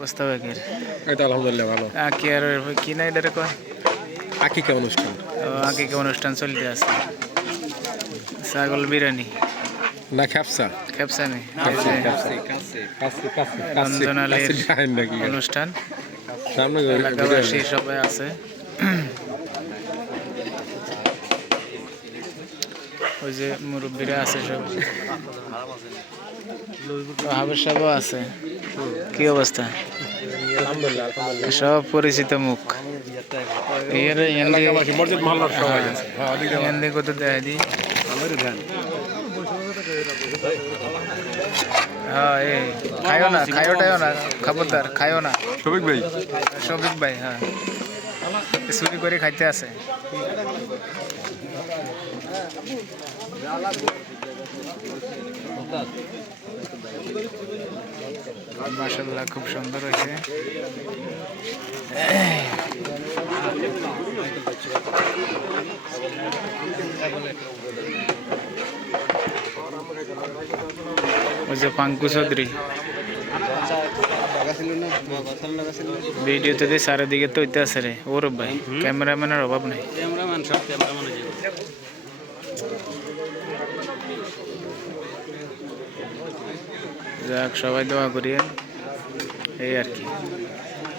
অবস্থা ব্যাগের এই তো আলহামদুলিল্লাহ ভালো। কি আর কি না এটা কয় আকিকা অনুষ্ঠান আগে অনুষ্ঠান চলতে আছে। ছাগল বিরিয়ানি না খ্যাপসা খেপসা নেই কাছে রঞ্জনালীর নাকি অনুষ্ঠান সামনে এলাকাবাসী সবাই আছে। ওই যে মুরব্বীরা আছে সব, হাবের সাহেবও আছে। কি অবস্থা? সব পরিচিত মুখ। কত দেয় দি হ্যাঁ এই খাইও না খাইও না খবরদার খাইও না। শফিক ভাই হ্যাঁ চুরি করে খাইতে আছে। মাশাআল্লাহ খুব সুন্দর হয়েছে। ওই যে পাঙ্কু চৌধুরী ভিডিওতে দিয়ে চারিদিকে তো হইতে আছে রে। ওর ভাই ক্যামেরাম্যানের অভাব নেই। যাক সবাই দোয়া করিয়ে এই আর কি।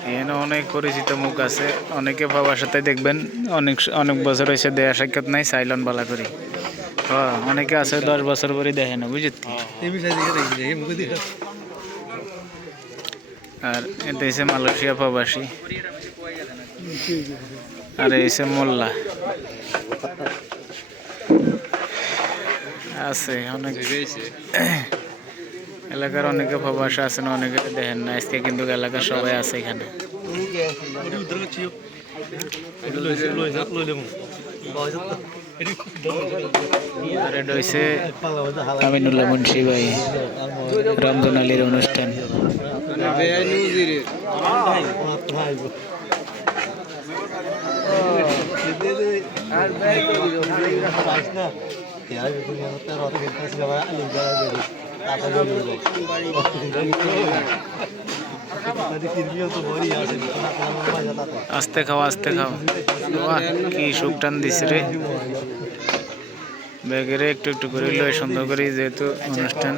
এখানে অনেক পরিচিত মুখ আছে, অনেকে বাবার সাথে দেখবেন অনেক অনেক বছর হয়েছে দেয়া সাক্ষাৎ নাই, চাইলন বালা করি। হ্যাঁ অনেকে আছে 10 বছর পরে দেখে না বুঝলি। আর এটা হচ্ছে মালয়েশিয়া প্রবাসী, আর এই হচ্ছে মোল্লা আছে অনেক। এলাকার অনেকে প্রবাসী আছেন, অনেকে দেখেন না আজকে, কিন্তু এলাকার সবাই আছে এখানে। আর এটা হচ্ছে আমিনুল্লাহ মুন্সি ভাই, রমজানালীর অনুষ্ঠান। আস্তে খাও আস্তে খাও। কি সুখ টান দিছে রে ব্যাগেরে, একটু একটু করে লয় সুন্দর করে, যেহেতু অনুষ্ঠান।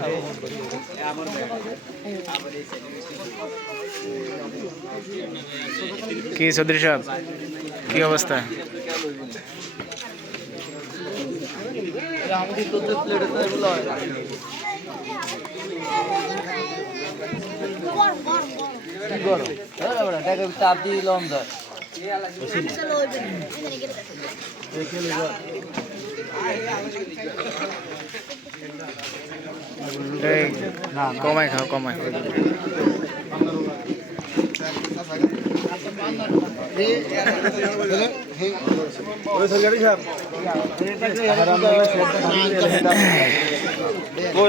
কি চৌধুরী সাহেব কি অবস্থা? চাপ দিয়ে লম্বা কমাই খাও কমাই।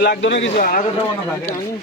লাগতো না কিছু